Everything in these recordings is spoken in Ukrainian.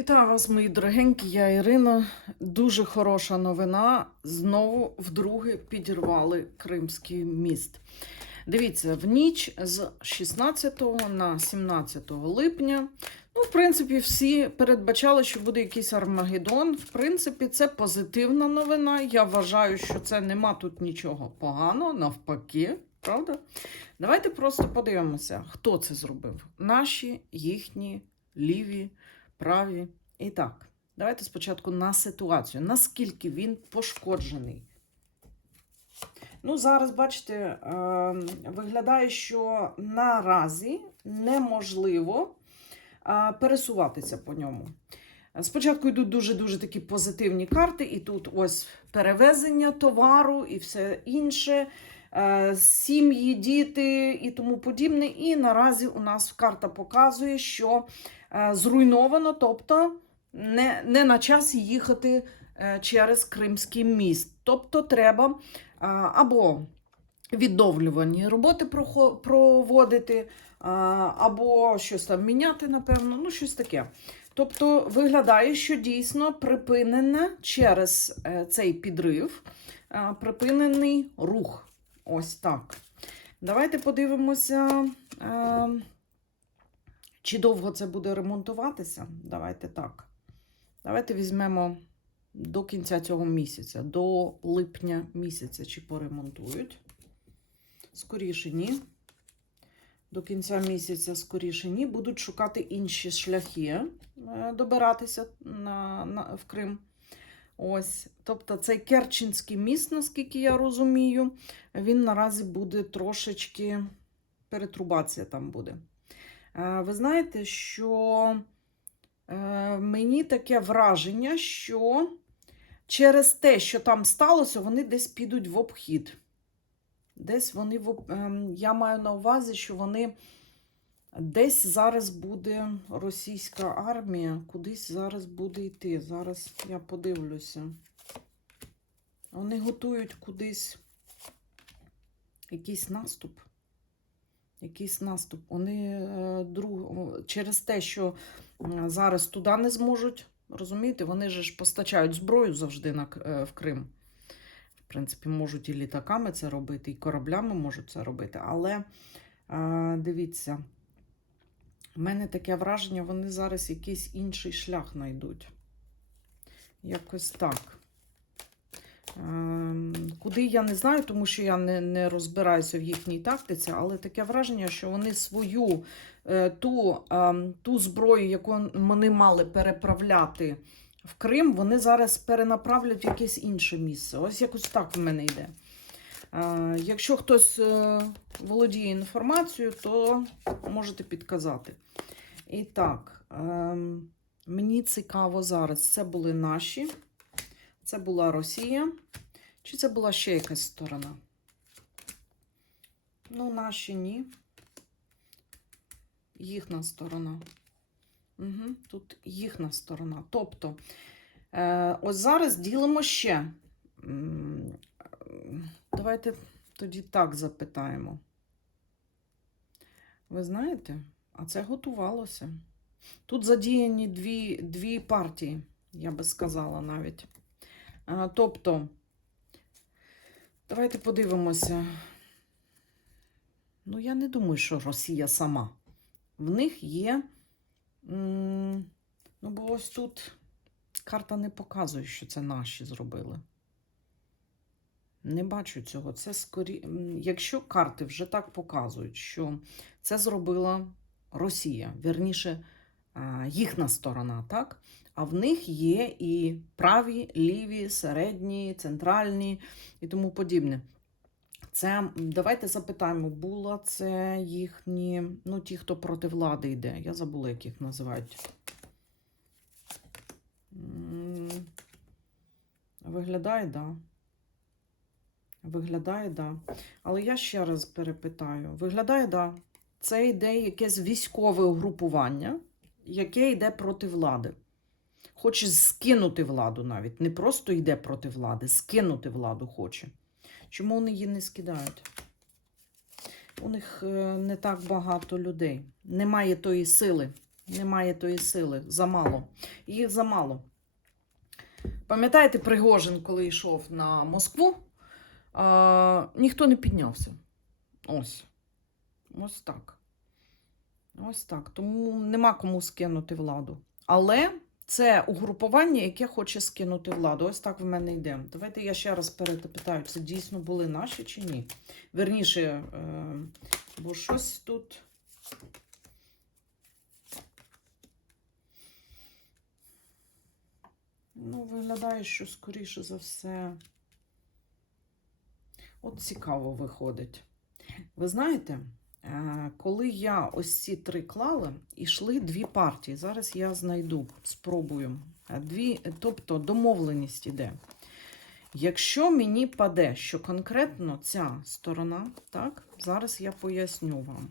Вітаю вас, мої дорогенькі, я Ірина. Дуже хороша новина. Знову вдруге підірвали Кримський міст. Дивіться, в ніч з 16 на 17 липня. Ну, в принципі, всі передбачали, що буде якийсь Армагеддон. В принципі, це позитивна новина. Я вважаю, що це нема тут нічого поганого, навпаки, правда? Давайте просто подивимося, хто це зробив. Наші, їхні, ліві праві. І так, давайте спочатку на ситуацію. Наскільки він пошкоджений? Ну, зараз, бачите, е, виглядає, що наразі неможливо е, пересуватися по ньому. Спочатку йдуть дуже-дуже такі позитивні карти, і тут ось перевезення товару і все інше, сім'ї, діти і тому подібне. І наразі у нас карта показує, що е, зруйновано, тобто не, не на часі їхати е, через Кримський міст. Тобто треба е, або відновлювані роботи проводити, е, або щось там міняти, напевно, ну щось таке. Тобто виглядає, що дійсно припинене через е, цей підрив, е, припинений рух. Ось так. Давайте подивимося, е, чи довго це буде ремонтуватися. Давайте так. Давайте візьмемо до кінця цього місяця, до липня місяця, чи поремонтують. Скоріше ні. До кінця місяця, скоріше ні. Будуть шукати інші шляхи е, добиратися на, на, в Крим. Ось, тобто цей Керченський міст, наскільки я розумію, він наразі буде трошечки перетрубація там буде. Е, Ви знаєте, що е, мені таке враження, що через те, що там сталося, вони десь підуть в обхід. Десь вони в ем, я маю на увазі, що вони десь зараз буде російська армія, кудись зараз буде йти. Зараз я подивлюся. Вони готують кудись якийсь наступ. Якийсь наступ. Вони е, друг... через те, що зараз туди не зможуть, розумієте, вони ж постачають зброю завжди на, е, в Крим. В принципі, можуть і літаками це робити, і кораблями можуть це робити. Але дивіться, в мене таке враження, вони зараз якийсь інший шлях знайдуть. Якось так. Ем, Куди я не знаю, тому що я не, не розбираюся в їхній тактиці, але таке враження, що вони свою е, ту, ем, ту зброю, яку вони мали переправляти в Крим, вони зараз перенаправлять в якесь інше місце. Ось якось так в мене йде. Е, Якщо хтось е, володіє інформацією, то можете підказати. І так, ем, мені цікаво зараз, це були наші, це була Росія, чи це була ще якась сторона? Ну, наші ні. Їхня сторона. Угу, тут їхня сторона. Тобто, е, ось зараз ділимо ще. Давайте тоді так запитаємо. Ви знаєте, а це готувалося. Тут задіяні дві, дві партії, я би сказала навіть. А, тобто, давайте подивимося. Ну, я не думаю, що Росія сама. В них є. Ну, бо ось тут карта не показує, що це наші зробили. Не бачу цього. Це скорі... Якщо карти вже так показують, що це зробила Росія, вірніше, їхня сторона, так? А в них є і праві, ліві, середні, центральні і тому подібне. Це давайте запитаємо, було це їхні, ну, ті, хто проти влади йде. Я забула, як їх називають. Виглядає, так. Да. Виглядає, да. Але я ще раз перепитаю. Виглядає, да. Це йде якесь військове угрупування, яке йде проти влади. Хоче скинути владу навіть. Не просто йде проти влади, скинути владу хоче. Чому вони її не скидають? У них е, не так багато людей. Немає тої сили. Немає тої сили, замало. Їх замало. Пам'ятаєте, Пригожин, коли йшов на Москву, а, ніхто не піднявся. Ось. Ось так. Ось так. Тому нема кому скинути владу. Але це угрупування, яке хоче скинути владу. Ось так в мене йде. Давайте я ще раз перепитаю, це дійсно були наші чи ні. Верніше, е, бо щось тут. Ну, виглядає, що скоріше за все. От цікаво виходить. Ви знаєте, е, коли я ось ці три клала, йшли дві партії. Зараз я знайду, спробую. Е, Дві, тобто домовленість іде. Якщо мені паде, що конкретно ця сторона, так, зараз я поясню вам.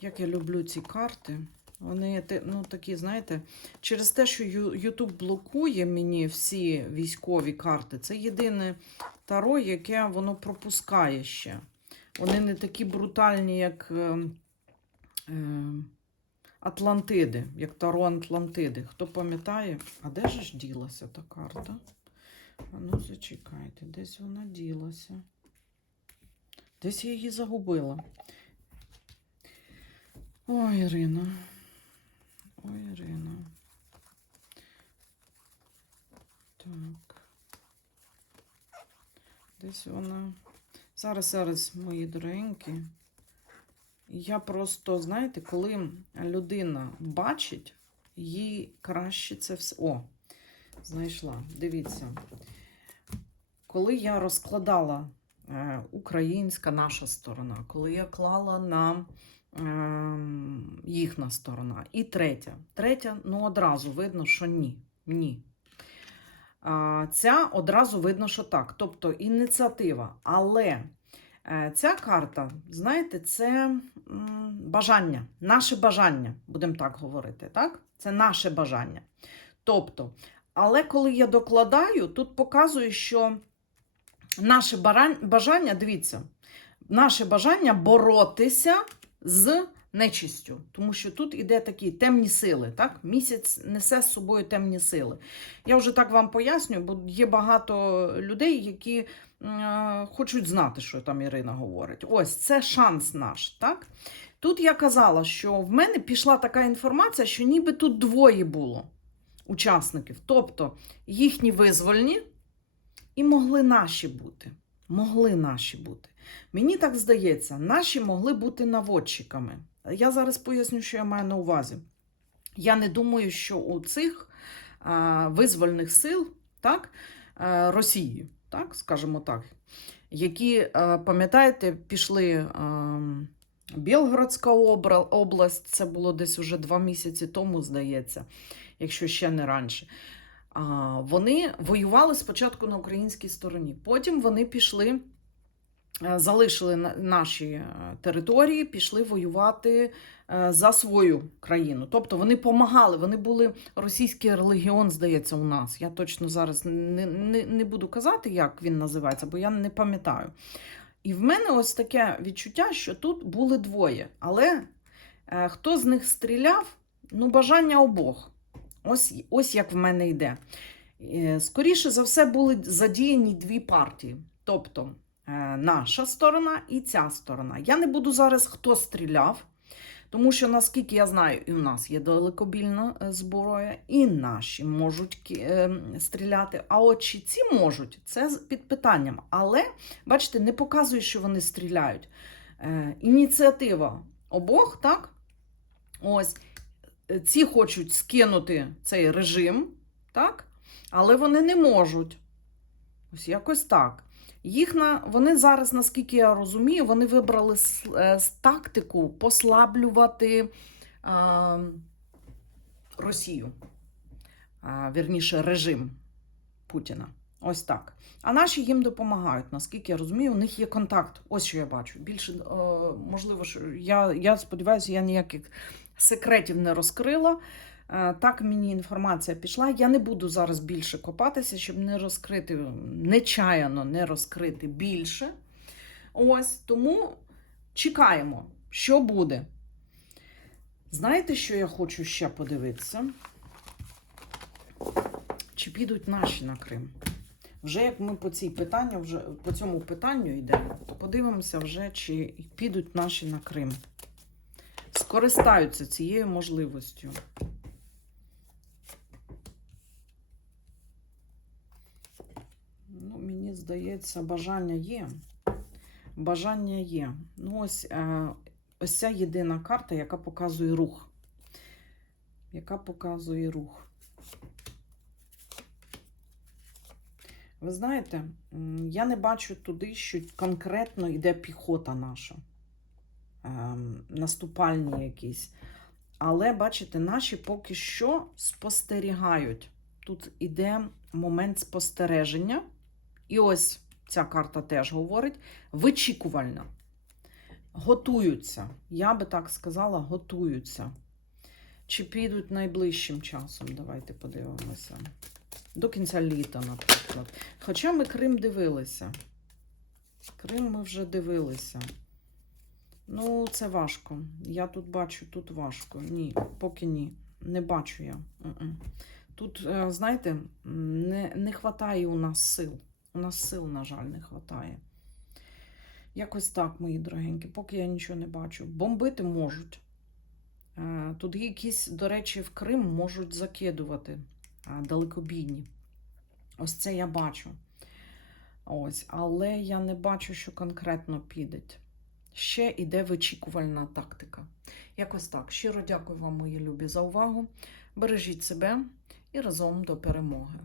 Як я люблю ці карти. Вони ну, такі, знаєте, через те, що Ютуб блокує мені всі військові карти, це єдине таро, яке воно пропускає ще. Вони не такі брутальні, як е, е, Атлантиди, як Таро Атлантиди. Хто пам'ятає? А де ж ділася та карта? А ну, зачекайте, десь вона ділася. Десь я її загубила. Ой, Ірина. Ой, Ірина. Так. Десь вона. Зараз, зараз, мої дорогенькі. Я просто, знаєте, коли людина бачить, їй краще це все. О, знайшла. Дивіться. Коли я розкладала е, українська наша сторона, коли я клала на ем, їхня сторона. І третя. Третя, ну одразу видно, що ні. Ні. Ця одразу видно, що так. Тобто ініціатива. Але е, ця карта, знаєте, це бажання, наше бажання, будемо так говорити. так? Це наше бажання. Тобто, але коли я докладаю, тут показую, що наше бажання, дивіться, наше бажання боротися з нечистю. Тому що тут іде такі темні сили. Так? Місяць несе з собою темні сили. Я вже так вам пояснюю, бо є багато людей, які е, хочуть знати, що там Ірина говорить. Ось це шанс наш. Так? Тут я казала, що в мене пішла така інформація, що ніби тут двоє було учасників. Тобто їхні визвольні і могли наші бути. Могли наші бути. Мені так здається, наші могли бути наводчиками. Я зараз поясню, що я маю на увазі. Я не думаю, що у цих а, визвольних сил так, а, Росії, так, скажімо так, які, а, пам'ятаєте, пішли а, Білгородська область, це було десь уже два місяці тому, здається, якщо ще не раніше. Вони воювали спочатку на українській стороні, потім вони пішли, залишили наші е, території, пішли воювати е, за свою країну. Тобто вони помагали, вони були російський легіон, здається, у нас. Я точно зараз не, не, не буду казати, як він називається, бо я не пам'ятаю. І в мене ось таке відчуття, що тут були двоє. Але е, хто з них стріляв? Ну, бажання обох. Ось, ось як в мене йде. Е, Скоріше за все, були задіяні дві партії. Тобто е, наша сторона і ця сторона. Я не буду зараз, хто стріляв, тому що, наскільки я знаю, і у нас є далекобільна е, зброя, і наші можуть е, стріляти. А от чи ці можуть, це під питанням. Але, бачите, не показує, що вони стріляють. Е, Ініціатива обох, так? Ось. Е, Ці хочуть скинути цей режим, так? але вони не можуть. Ось якось так. Їхна, вони зараз, наскільки я розумію, вони вибрали е, тактику послаблювати а, Росію, а, вірніше, режим Путіна. Ось так. А наші їм допомагають, наскільки я розумію, у них є контакт. Ось що я бачу. Більше, е, можливо, що я, я сподіваюся, я ніяких секретів не розкрила. Е, Так мені інформація пішла. Я не буду зараз більше копатися, щоб не розкрити, нечаяно не розкрити більше. Ось тому чекаємо, що буде. Знаєте, що я хочу ще подивитися? Чи підуть наші на Крим? Вже як ми по цій питанню, вже по цьому питанню йдемо, то подивимося вже, чи підуть наші на Крим. Скористаються цією можливістю. Ну, мені здається, бажання є. Бажання є. Ну, ось, е, ось ця єдина карта, яка показує рух. Яка показує рух. Ви знаєте, я не бачу туди, що конкретно йде піхота наша. Ем, наступальні якісь. Але, бачите, наші поки що спостерігають. Тут іде момент спостереження. І ось ця карта теж говорить: вичікувальна. Готуються. Я би так сказала, готуються. Чи підуть найближчим часом? Давайте подивимося. До кінця літа, наприклад. Хоча ми Крим дивилися. Крим ми вже дивилися. Ну, це важко. Я тут бачу, тут важко. Ні, поки ні. Не бачу я. Тут, е, знаєте, не, не хватає у нас сил. У нас сил, на жаль, не хватає. Якось так, мої дорогенькі, поки я нічого не бачу. Бомбити можуть. Е, Тут якісь, до речі, в Крим можуть закидувати е, далекобійні. Ось це я бачу. Ось, але я не бачу, що конкретно підуть. Ще іде вичікувальна тактика. Якось так. Щиро дякую вам, мої любі, за увагу. Бережіть себе і разом до перемоги.